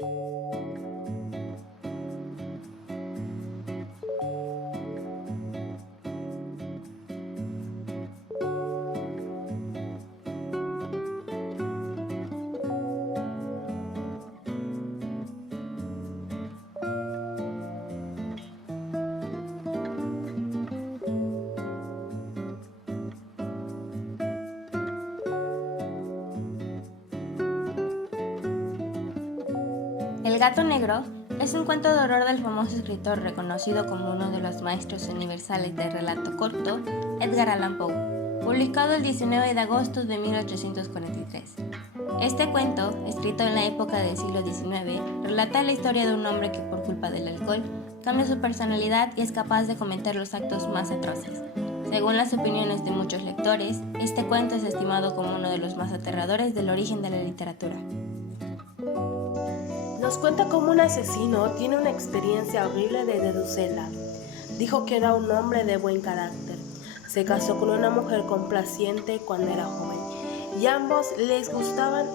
El gato negro es un cuento de horror del famoso escritor reconocido como uno de los maestros universales del relato corto, Edgar Allan Poe, publicado el 19 de agosto de 1843. Este cuento, escrito en la época del siglo XIX, relata la historia de un hombre que por culpa del alcohol cambia su personalidad y es capaz de cometer los actos más atroces. Según las opiniones de muchos lectores, este cuento es estimado como uno de los más aterradores del origen de la literatura. Nos cuenta cómo un asesino tiene una experiencia horrible de deducirla. Dijo que era un hombre de buen carácter. Se casó con una mujer complaciente cuando era joven y a ambos les gustaban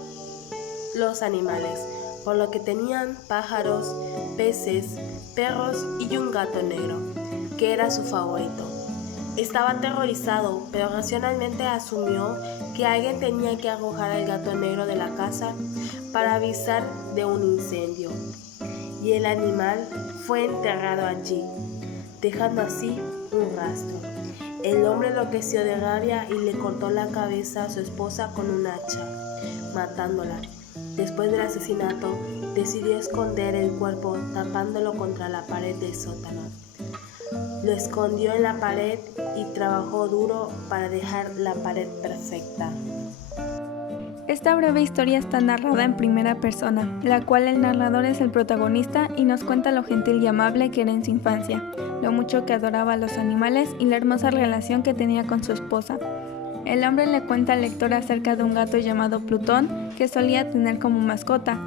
los animales, por lo que tenían pájaros, peces, perros y un gato negro, que era su favorito. Estaba aterrorizado, pero racionalmente asumió que alguien tenía que arrojar al gato negro de la casa para avisar de un incendio, y el animal fue enterrado allí, dejando así un rastro. El hombre enloqueció de rabia y le cortó la cabeza a su esposa con un hacha, matándola. Después del asesinato, decidió esconder el cuerpo tapándolo contra la pared del sótano. Lo escondió en la pared y trabajó duro para dejar la pared perfecta. Esta breve historia está narrada en primera persona, la cual el narrador es el protagonista y nos cuenta lo gentil y amable que era en su infancia, lo mucho que adoraba a los animales y la hermosa relación que tenía con su esposa. El hombre le cuenta al lector acerca de un gato llamado Plutón que solía tener como mascota.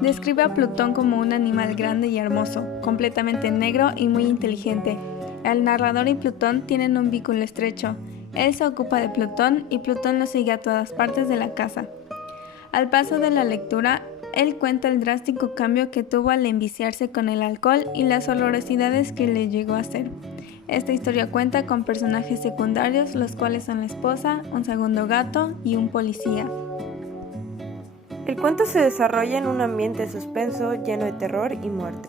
Describe a Plutón como un animal grande y hermoso, completamente negro y muy inteligente. El narrador y Plutón tienen un vínculo estrecho. Él se ocupa de Plutón y Plutón lo sigue a todas partes de la casa. Al paso de la lectura, él cuenta el drástico cambio que tuvo al enviciarse con el alcohol y las horrorosidades que le llegó a hacer. Esta historia cuenta con personajes secundarios, los cuales son la esposa, un segundo gato y un policía. El cuento se desarrolla en un ambiente suspenso lleno de terror y muerte,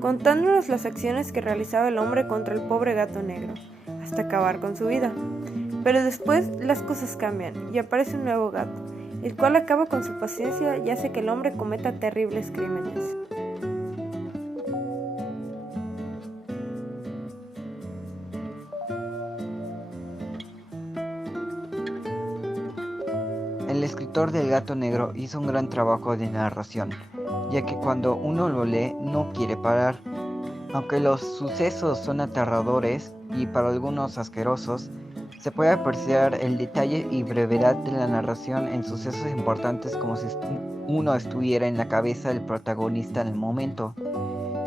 contándonos las acciones que realizaba el hombre contra el pobre gato negro, hasta acabar con su vida. Pero después las cosas cambian y aparece un nuevo gato, el cual acaba con su paciencia y hace que el hombre cometa terribles crímenes. El escritor del Gato Negro hizo un gran trabajo de narración, ya que cuando uno lo lee no quiere parar. Aunque los sucesos son aterradores y para algunos asquerosos, se puede apreciar el detalle y brevedad de la narración en sucesos importantes como si uno estuviera en la cabeza del protagonista en el momento,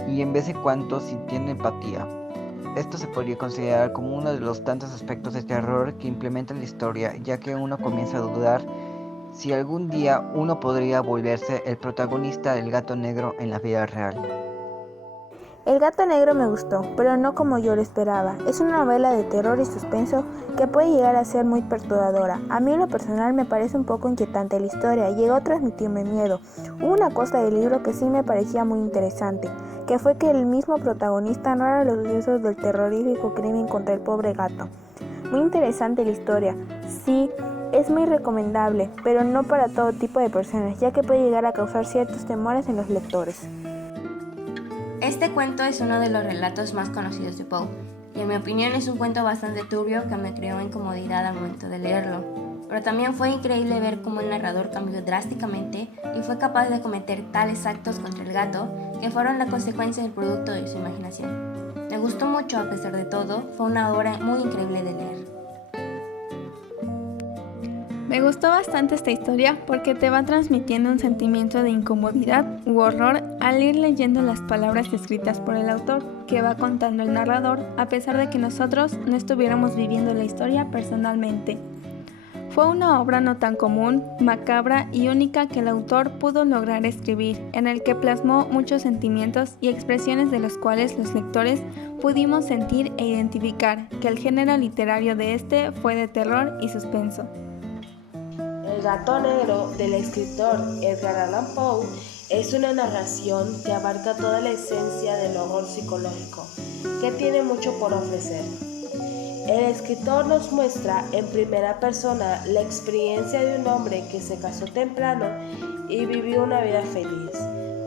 y en vez de cuando sintiendo empatía. Esto se podría considerar como uno de los tantos aspectos de terror que implementa la historia, ya que uno comienza a dudar si algún día uno podría volverse el protagonista del Gato Negro en la vida real. El gato negro me gustó, pero no como yo lo esperaba. Es una novela de terror y suspenso que puede llegar a ser muy perturbadora. A mí en lo personal me parece un poco inquietante la historia, llegó a transmitirme miedo. Hubo una cosa del libro que sí me parecía muy interesante, que fue que el mismo protagonista narra los sucesos del terrorífico crimen contra el pobre gato. Muy interesante la historia, sí, es muy recomendable, pero no para todo tipo de personas, ya que puede llegar a causar ciertos temores en los lectores. Este cuento es uno de los relatos más conocidos de Poe, y en mi opinión es un cuento bastante turbio que me creó incomodidad al momento de leerlo. Pero también fue increíble ver cómo el narrador cambió drásticamente y fue capaz de cometer tales actos contra el gato que fueron la consecuencia del producto de su imaginación. Me gustó mucho a pesar de todo, fue una obra muy increíble de leer. Me gustó bastante esta historia porque te va transmitiendo un sentimiento de incomodidad u horror al ir leyendo las palabras escritas por el autor, que va contando el narrador a pesar de que nosotros no estuviéramos viviendo la historia personalmente. Fue una obra no tan común, macabra y única que el autor pudo lograr escribir, en el que plasmó muchos sentimientos y expresiones de los cuales los lectores pudimos sentir e identificar, que el género literario de este fue de terror y suspenso. El gato negro del escritor Edgar Allan Poe es una narración que abarca toda la esencia del horror psicológico, que tiene mucho por ofrecer. El escritor nos muestra en primera persona la experiencia de un hombre que se casó temprano y vivió una vida feliz,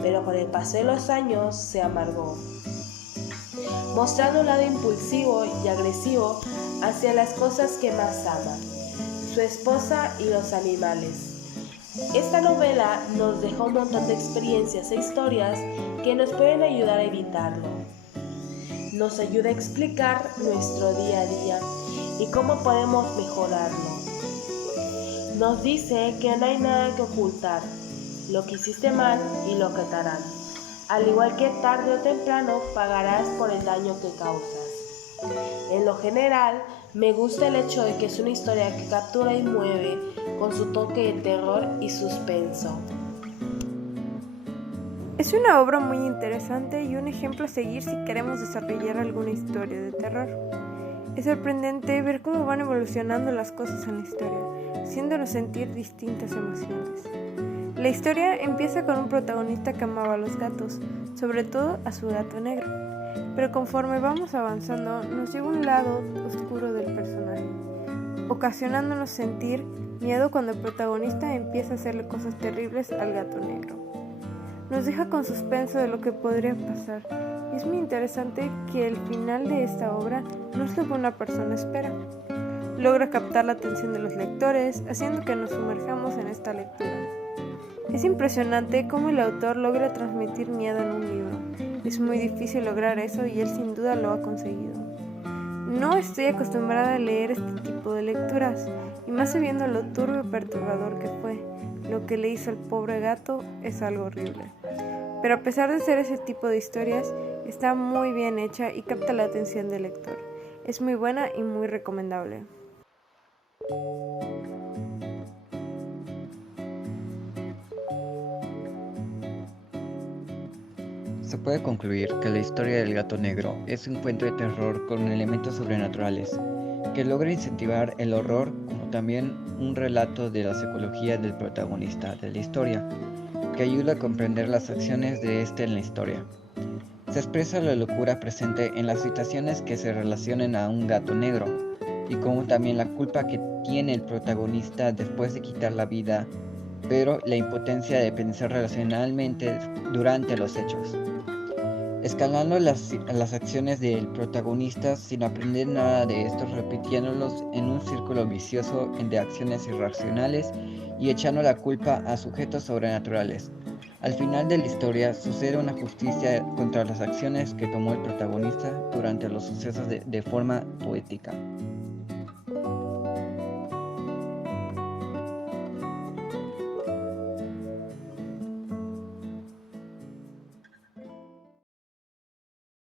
pero con el paso de los años se amargó, mostrando un lado impulsivo y agresivo hacia las cosas que más ama, su esposa y los animales. Esta novela nos deja un montón de experiencias e historias que nos pueden ayudar a evitarlo. Nos ayuda a explicar nuestro día a día y cómo podemos mejorarlo. Nos dice que no hay nada que ocultar, lo que hiciste mal y lo que te harán. Al igual que tarde o temprano pagarás por el daño que causas. En lo general, me gusta el hecho de que es una historia que captura y mueve con su toque de terror y suspenso. Es una obra muy interesante y un ejemplo a seguir si queremos desarrollar alguna historia de terror. Es sorprendente ver cómo van evolucionando las cosas en la historia, haciéndonos sentir distintas emociones. La historia empieza con un protagonista que amaba a los gatos, sobre todo a su gato negro, pero conforme vamos avanzando nos lleva a un lado oscuro del personaje, ocasionándonos sentir miedo cuando el protagonista empieza a hacerle cosas terribles al gato negro. Nos deja con suspenso de lo que podría pasar. Es muy interesante que el final de esta obra no es lo que una persona espera. Logra captar la atención de los lectores, haciendo que nos sumerjamos en esta lectura. Es impresionante cómo el autor logra transmitir miedo en un libro. Es muy difícil lograr eso y él sin duda lo ha conseguido. No estoy acostumbrada a leer este tipo de lecturas, y más sabiendo lo turbio y perturbador que fue. Lo que le hizo al pobre gato es algo horrible. Pero a pesar de ser ese tipo de historias, está muy bien hecha y capta la atención del lector. Es muy buena y muy recomendable. Se puede concluir que la historia del gato negro es un cuento de terror con elementos sobrenaturales, que logra incentivar el horror como también un relato de la psicología del protagonista de la historia, que ayuda a comprender las acciones de este en la historia. Se expresa la locura presente en las situaciones que se relacionan a un gato negro, y como también la culpa que tiene el protagonista después de quitar la vida, pero la impotencia de pensar racionalmente durante los hechos. Escalando las acciones del protagonista sin aprender nada de estos, repitiéndolos en un círculo vicioso de acciones irracionales y echando la culpa a sujetos sobrenaturales. Al final de la historia sucede una justicia contra las acciones que tomó el protagonista durante los sucesos de forma poética.